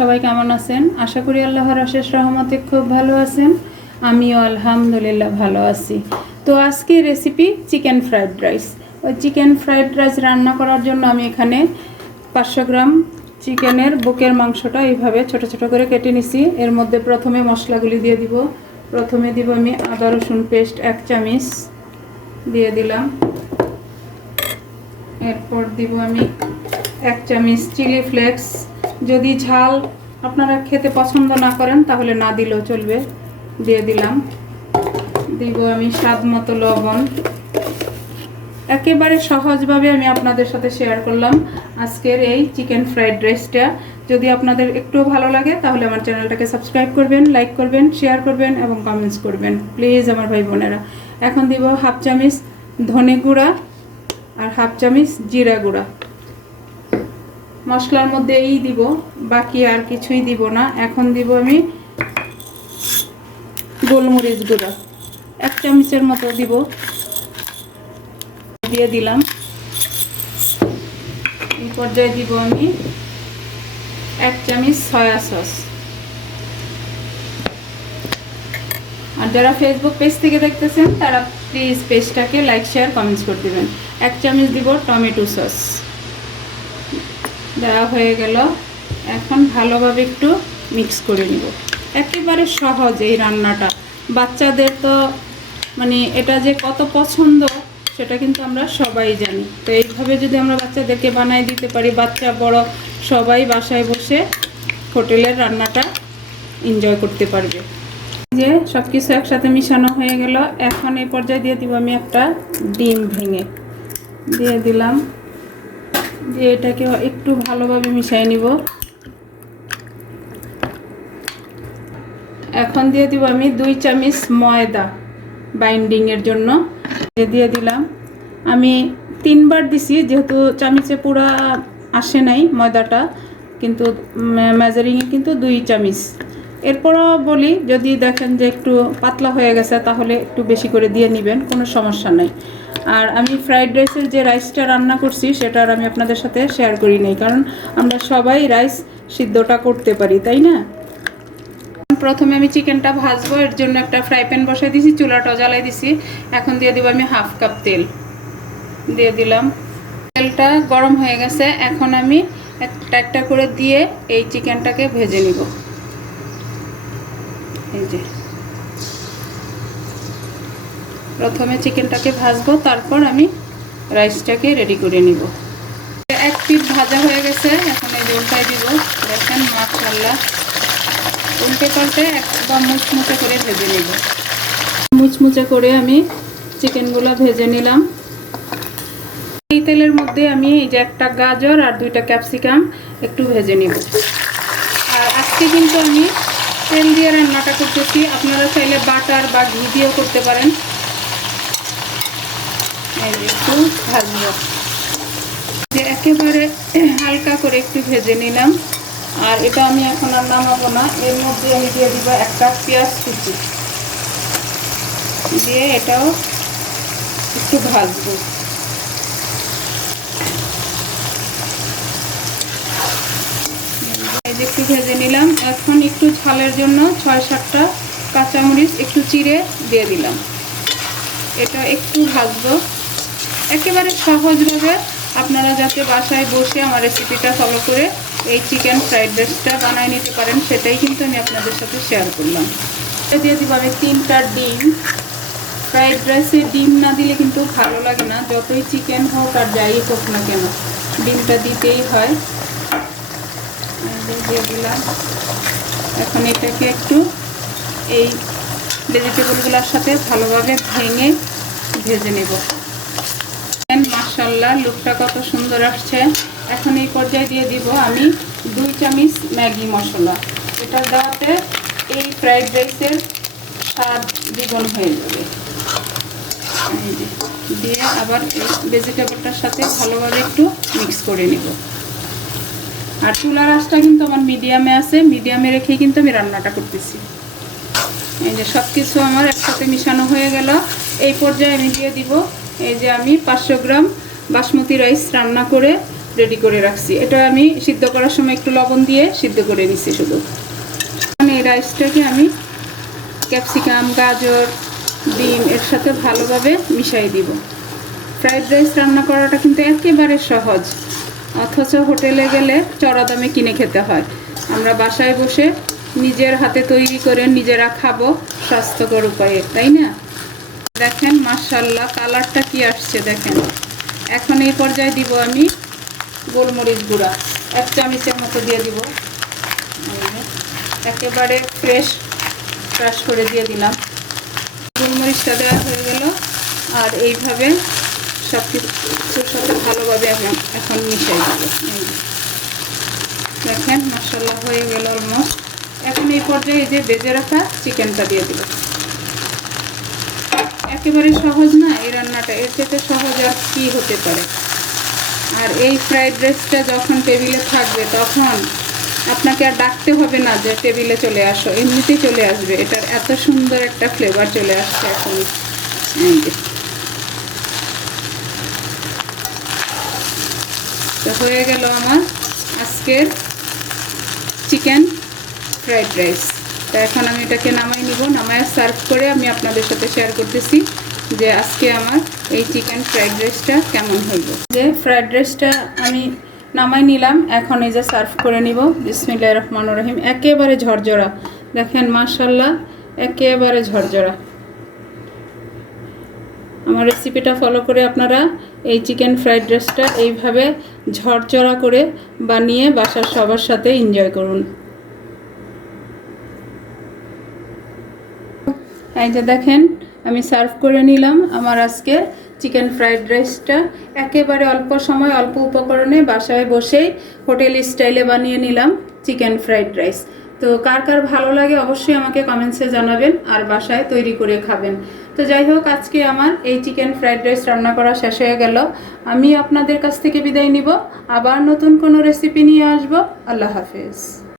সবাই কেমন আছেন? আশা করি আল্লাহর অশেষ রহমতে খুব ভালো আছেন। আমিও আলহামদুলিল্লাহ ভালো আছি। তো আজকে রেসিপি চিকেন ফ্রাইড রাইস। ওই চিকেন ফ্রাইড রাইস রান্না করার জন্য আমি এখানে 500 গ্রাম চিকেনের বুকের মাংসটা এইভাবে ছোট ছোট করে কেটে নিছি। এর মধ্যে প্রথমে মশলাগুলি দিয়ে দিব। প্রথমে দিব আমি আদা রসুন পেস্ট 1 চামচ দিয়ে দিলাম। এরপর দিব আমি 1 চামচ চিলি ফ্লেক্স। যদি ঝাল আপনারা খেতে পছন্দ না করেন তাহলে না দিলেও চলবে, দিয়ে দিলাম। দিব আমি স্বাদ মতো লবণ। একেবারে সহজভাবে আমি আপনাদের সাথে শেয়ার করলাম আজকের এই চিকেন ফ্রাইড রাইসটা। যদি আপনাদের একটু ভালো লাগে তাহলে আমার চ্যানেলটাকে সাবস্ক্রাইব করবেন, লাইক করবেন, শেয়ার করবেন এবং কমেন্টস করবেন প্লিজ আমার ভাই বোনেরা। এখন দিব 1/2 চামচ ধনে গুঁড়া আর 1/2 চামচ জিরা গুঁড়া। মশলার মধ্যে এই দিব, বাকি আর কিছুই দিব না। এখন দিব আমি গোলমরিচ গুঁড়া 1 চামচের মতো দিব, দিয়ে দিলাম। এই পর্যায়ে দিব আমি 1 চামচ সয়া সস। আর যারা ফেসবুক পেজ থেকে দেখতেছেন তারা প্লিজ পেজটাকে লাইক শেয়ার কমেন্টস করে দেবেন। 1 চামচ দিব টমেটো সস। দেওয়া হয়ে গেল। এখন ভালোভাবে একটু মিক্স করে নিব। একেবারে সহজ এই রান্নাটা। বাচ্চাদের তো মানে এটা যে কত পছন্দ সেটা কিন্তু আমরা সবাই জানি। তো এইভাবে যদি আমরা বাচ্চাদেরকে বানাই দিতে পারি, বাচ্চা বড় সবাই বাসায় বসে হোটেলের রান্নাটা এনজয় করতে পারবে। যে সব কিছু একসাথে মিশানো হয়ে গেল। এখন এই পর্যায়ে দিয়ে দিব আমি একটা ডিম ভেঙে দিয়ে দিলাম। দিয়ে এটাকে একটু ভালোভাবে মিশিয়ে নিব। এখন দিয়ে দিব আমি 2 চামচ ময়দা বাইন্ডিংয়ের জন্য, দিয়ে দিলাম। আমি 3 বার দিছি যেহেতু চামচে পুরা আসে নাই ময়দাটা, কিন্তু মেজারিংয়ে কিন্তু 2 চামচ। এরপরও বলি যদি দেখেন যে একটু পাতলা হয়ে গেছে তাহলে একটু বেশি করে দিয়ে নেবেন, কোনো সমস্যা নাই। আর আমি ফ্রাইড রাইসের যে রাইসটা রান্না করছি সেটা আর আমি আপনাদের সাথে শেয়ার করি নাই, কারণ আমরা সবাই রাইস সিদ্ধটা করতে পারি, তাই না? প্রথমে আমি চিকেনটা ভাজবো, এর জন্য একটা ফ্রাই প্যান বসাই দিয়েছি, চুলাটা জ্বালাই দিছি। এখন দিয়ে দিব আমি 1/2 কাপ তেল দিয়ে দিলাম। তেলটা গরম হয়ে গেছে। এখন আমি একটা একটা করে দিয়ে এই চিকেনটাকে ভেজে নিব। এই যে প্রথমে চিকেনটাকে ভাজবো, তারপর আমি রাইসটাকে রেডি করে নিব। এক পিঠ ভাজা হয়ে গেছে। এখন এই যে উল্টাই দিব। দেখেন মাশাআল্লাহ, উল্টে পাল্টে একদম মুচমুচে করে ভেজে নিব। মুচমুচে করে আমি চিকেনগুলো ভেজে নিলাম। এই তেলের মধ্যে আমি এই যে একটা গাজর আর 2টা ক্যাপসিকাম একটু ভেজে নিব। আর আজকে কিন্তু আমি তেল দিয়ে রান্নাটা করতেছি, আপনারা চাইলে বাটার বা ঘি দিয়েও করতে পারেন। এই যে একটু ভাজবো, যে একেবারে হালকা করে একটু ভেজে নিলাম। আর এটা আমি এখন আর নামাবো না। এর মধ্যে আমি দিয়ে দিব একটা পেঁয়াজ কুচি, দিয়ে এটাও একটু ভাজবো। এই যে একটু ভেজে নিলাম। এখন একটু ঝালের জন্য 6-7টা কাঁচামরিচ একটু চিড়ে দিয়ে দিলাম। এটা একটু ভাজবো। একেবারে সহজভাবে আপনারা যাতে বাসায় বসে আমার রেসিপিটা ফলো করে এই চিকেন ফ্রাইড রাইসটা বানিয়ে নিতে পারেন সেটাই কিন্তু আমি আপনাদের সাথে শেয়ার করলাম। এটা দিয়ে দিব আমি 3টা ডিম। ফ্রাইড রাইসে ডিম না দিলে কিন্তু ভালো লাগে না, যতই চিকেন হোক আর যাই হোক না কেন ডিমটা দিতেই হয়। দিয়ে দিলাম। এখন এটাকে একটু এই ভেজিটেবলগুলোর সাথে ভালোভাবে ভেঙে ভেজে নেব। মাশাআল্লাহ, লুকটা কত সুন্দর আসছে। এখন এই পর্যায়ে দিয়ে দিব আমি 2 চামচ ম্যাগি মশলা। এটা দেওয়াতে এই ফ্রাইড রাইসের স্বাদ দ্বিগুণ হয়ে যাবে। দিয়ে আবার এই ভেজিটেবলটার সাথে ভালোভাবে একটু মিক্স করে নেব। আর চুলার আঁচটা কিন্তু আমার মিডিয়ামে আছে, মিডিয়ামে রেখেই কিন্তু আমি রান্নাটা করতেছি। এই যে সব কিছু আমার একসাথে মিশানো হয়ে গেল। এই পর্যায়ে আমি দিয়ে দিব এই যে আমি 500 গ্রাম বাসমতি রাইস রান্না করে রেডি করে রাখছি। এটা আমি সিদ্ধ করার সময় একটু লবণ দিয়ে সিদ্ধ করে নিচ্ছি শুধু। মানে এই রাইসটাকে আমি ক্যাপসিকাম, গাজর, ডিম এর সাথে ভালোভাবে মিশিয়ে দিব। ফ্রাইড রাইস রান্না করাটা কিন্তু একেবারে সহজ, অথচ হোটেলে গেলে চড়া দামে কিনে খেতে হয়। আমরা বাসায় বসে নিজের হাতে তৈরি করে নিজেরা খাবো স্বাস্থ্যকর উপায়ে, তাই না? দেখেন মাশাআল্লাহ কালারটা কি আসছে দেখেন। এখন এই পর্যায়ে দিব আমি গোলমরিচ গুঁড়া 1 চামচের মতো দিয়ে দিব। একেবারে ফ্রেশ ক্রাশ করে দিয়ে দিলাম। গোলমরিচটা দেওয়া হয়ে গেল। আর এইভাবে সব কিছুর সাথে ভালোভাবে এখন মিশিয়ে দেবো। দেখেন মশলা হয়ে গেল অলমোস্ট। এখন এই পর্যায়ে যে ভেজে রাখা চিকেনটা দিয়ে দিব। একেবারে সহজ না এই রান্নাটা, এর থেকে সহজ আর কি হতে পারে। আর এই ফ্রাইড রাইসটা যখন টেবিলে থাকবে তখন আপনাকে আর ডাকতে হবে না যে টেবিলে চলে আসো, এমনিতেই চলে আসবে। এটার এত সুন্দর একটা ফ্লেভার চলে আসছে এখন। তো হয়ে গেল আমার আজকের চিকেন ফ্রাইড রাইস। তো এখন আমি এটাকে নামাই নিব। নামায় সার্ভ করে আমি আপনাদের সাথে শেয়ার করতেছি যে আজকে আমার এই চিকেন ফ্রাইড রাইসটা কেমন হইল। যে ফ্রাইড রাইসটা আমি নামাই নিলাম, এখন এই যে সার্ভ করে নিব। বিসমিল্লাহির রহমানির রহিম। একেবারে ঝরঝরা দেখেন মাশাআল্লাহ, একেবারে ঝরঝরা। আমার রেসিপিটা ফলো করে আপনারা এই চিকেন ফ্রাইড রাইসটা এইভাবে ঝরঝরা করে বানিয়ে বাসার সবার সাথে এনজয় করুন। এই যে দেখেন আমি সার্ভ করে নিলাম আমার আজকে চিকেন ফ্রাইড রাইসটা। একেবারে অল্প সময় অল্প উপকরণে বাসায় বসেই হোটেল স্টাইলে বানিয়ে নিলাম চিকেন ফ্রাইড রাইস। তো কার কার ভালো লাগে অবশ্যই আমাকে কমেন্টসে জানাবেন আর বাসায় তৈরি করে খাবেন। তো যাই হোক, আজকে আমার এই চিকেন ফ্রাইড রাইস রান্না করা শেষ হয়ে গেল। আমি আপনাদের কাছ থেকে বিদায় নিব, আবার নতুন কোনো রেসিপি নিয়ে আসবো। আল্লাহ হাফেজ।